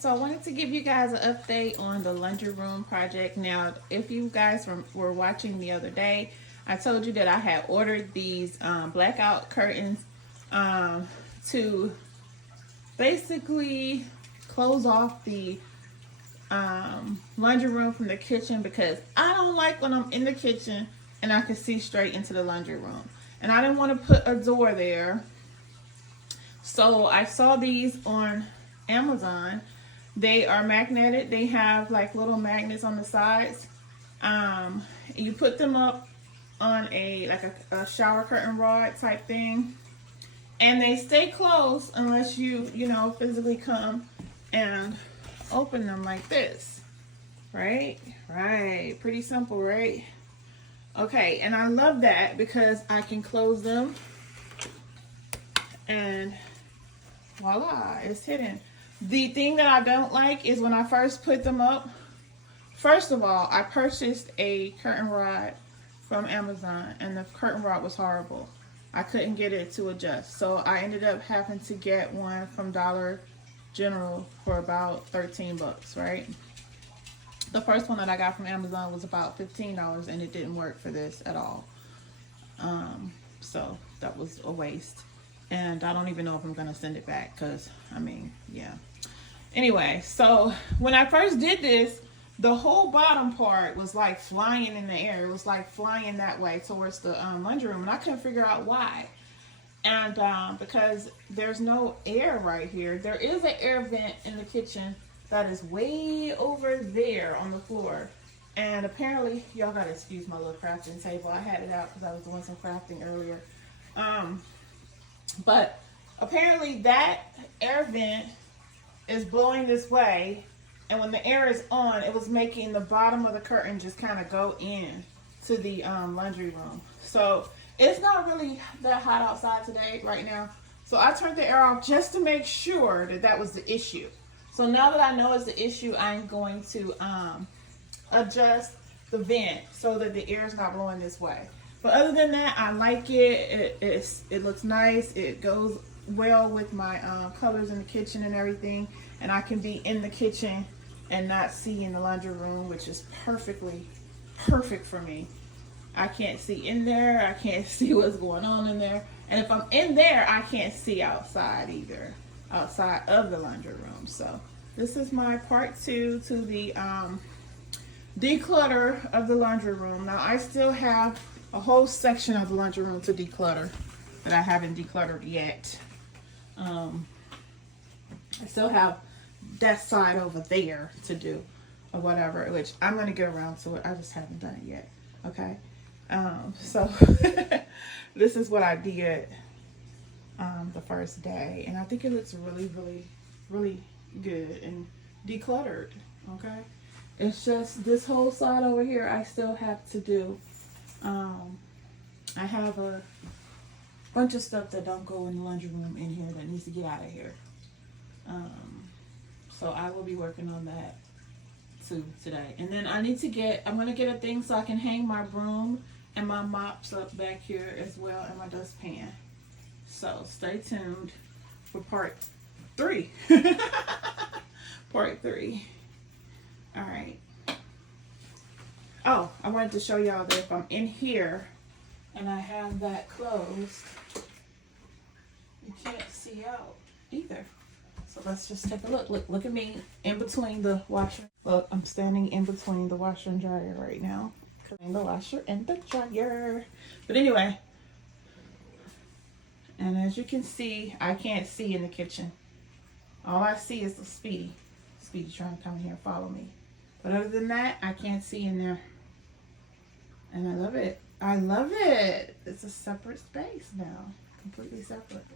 So I wanted to give you guys an update on the laundry room project. Now, if you guys were watching the other day, I told you that I had ordered these blackout curtains to basically close off the laundry room from the kitchen, because I don't like when I'm in the kitchen and I can see straight into the laundry room. And I didn't want to put a door there. So I saw these on Amazon. They are magnetic. They have like little magnets on the sides. You put them up on a shower curtain rod type thing, and they stay closed unless you physically come and open them like this. Right? Pretty simple, right? Okay, and I love that because I can close them and voila, it's hidden. The thing that I don't like is when I first put them up, first of all, I purchased a curtain rod from Amazon and the curtain rod was horrible. I couldn't get it to adjust. So I ended up having to get one from Dollar General for about 13 bucks, right? The first one that I got from Amazon was about $15 and it didn't work for this at all. So that was a waste. And I don't even know if I'm gonna send it back because, yeah. Anyway, so when I first did this, the whole bottom part was like flying in the air. It was like flying that way towards the laundry room, and I couldn't figure out why. And because there's no air right here. There is an air vent in the kitchen that is way over there on the floor. And apparently, y'all gotta excuse my little crafting table. I had it out because I was doing some crafting earlier. But apparently that air vent is blowing this way, and when the air is on, it was making the bottom of the curtain just kind of go in to the laundry room. So it's not really that hot outside today right now, so I turned the air off just to make sure that that was the issue. So now that I know it's the issue, I'm going to adjust the vent so that the air is not blowing this way. But other than that, I like it. It looks nice. It goes well with my colors in the kitchen and everything. And I can be in the kitchen and not see in the laundry room, which is perfect for me. I can't see in there. I can't see what's going on in there. And if I'm in there, I can't see outside either, outside of the laundry room. So this is my part 2 to the declutter of the laundry room. Now I still have a whole section of the laundry room to declutter that I haven't decluttered yet. I still have that side over there to do or whatever, which I'm going to get around to it. I just haven't done it yet. Okay. So this is what I did the first day, and I think it looks really good and decluttered. Okay. It's just this whole side over here I still have to do. I have a bunch of stuff that don't go in the laundry room in here that needs to get out of here. So I will be working on that too today. And then I'm going to get a thing so I can hang my broom and my mops up back here as well, and my dustpan. So stay tuned for part 3. Part 3. All right. Oh, I wanted to show y'all that if I'm in here and I have that closed, you can't see out either. So let's just take a look. Look at me in between the washer. Look, I'm standing in between the washer and dryer right now. The washer and the dryer. But anyway, and as you can see, I can't see in the kitchen. All I see is the Speedy. Speedy's trying to come in here and follow me. But other than that, I can't see in there. And I love it. I love it. It's a separate space now. Completely separate.